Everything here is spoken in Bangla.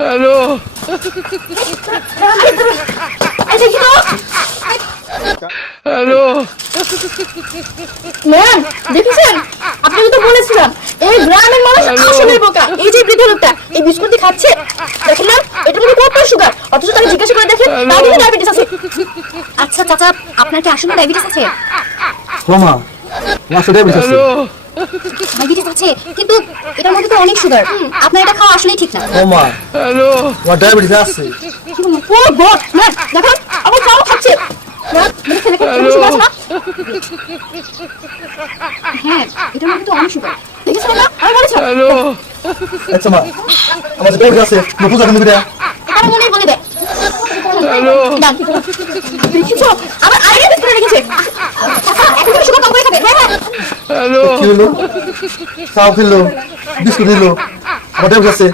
হ্যালো হ্যালো ম্যাম দেখেছেন, আপনাকে তো বলেছিলাম এই গ্রামের মানুষ আসলে বোকা। এই যে বৃদ্ধ লোকটা এই বিস্কুট খাচ্ছে, দেখেন না এটা কিন্তু কত সুগার, অথচ তাকে জিজ্ঞাসা করে দেখেন তার কিন্তু ডায়াবেটিস আছে। আচ্ছা চাচা, আপনার কি আসলে ডায়াবেটিস আছে? মামা আসলে ডায়াবেটিস আছে। ডায়াবেটিস আছে, কিন্তু এটার মধ্যে তো অনেক সুগার, আপনার এটা খাওয়া আসলেই ঠিক না। মামা হ্যালো আমার ডায়াবেটিস আছে। ও গড ম্যাম, দেখেন আমার খাওয়া খাচ্ছে ম্যাম, মানে ছেলে কি সুগার আছে না? হ্যাঁ এটার মধ্যে তো অনেক সুগার, দেখেছেন না আমি বলেছি। হ্যালো আচ্ছা মা আমার ডায়াবেটিস আছে, পূজা কেন করে? এটা মনে বলে দেয়। হ্যালো দেখেছো আবার আইডিয়া বের করে রেখেছে। এখন সুগার কম করে খাবে। হ্যাঁ হ্যাঁ হ্যালো কি হলো? চাও খেলো, বিস্কুট দিলো, আমার ডায়াবেটিস আছে।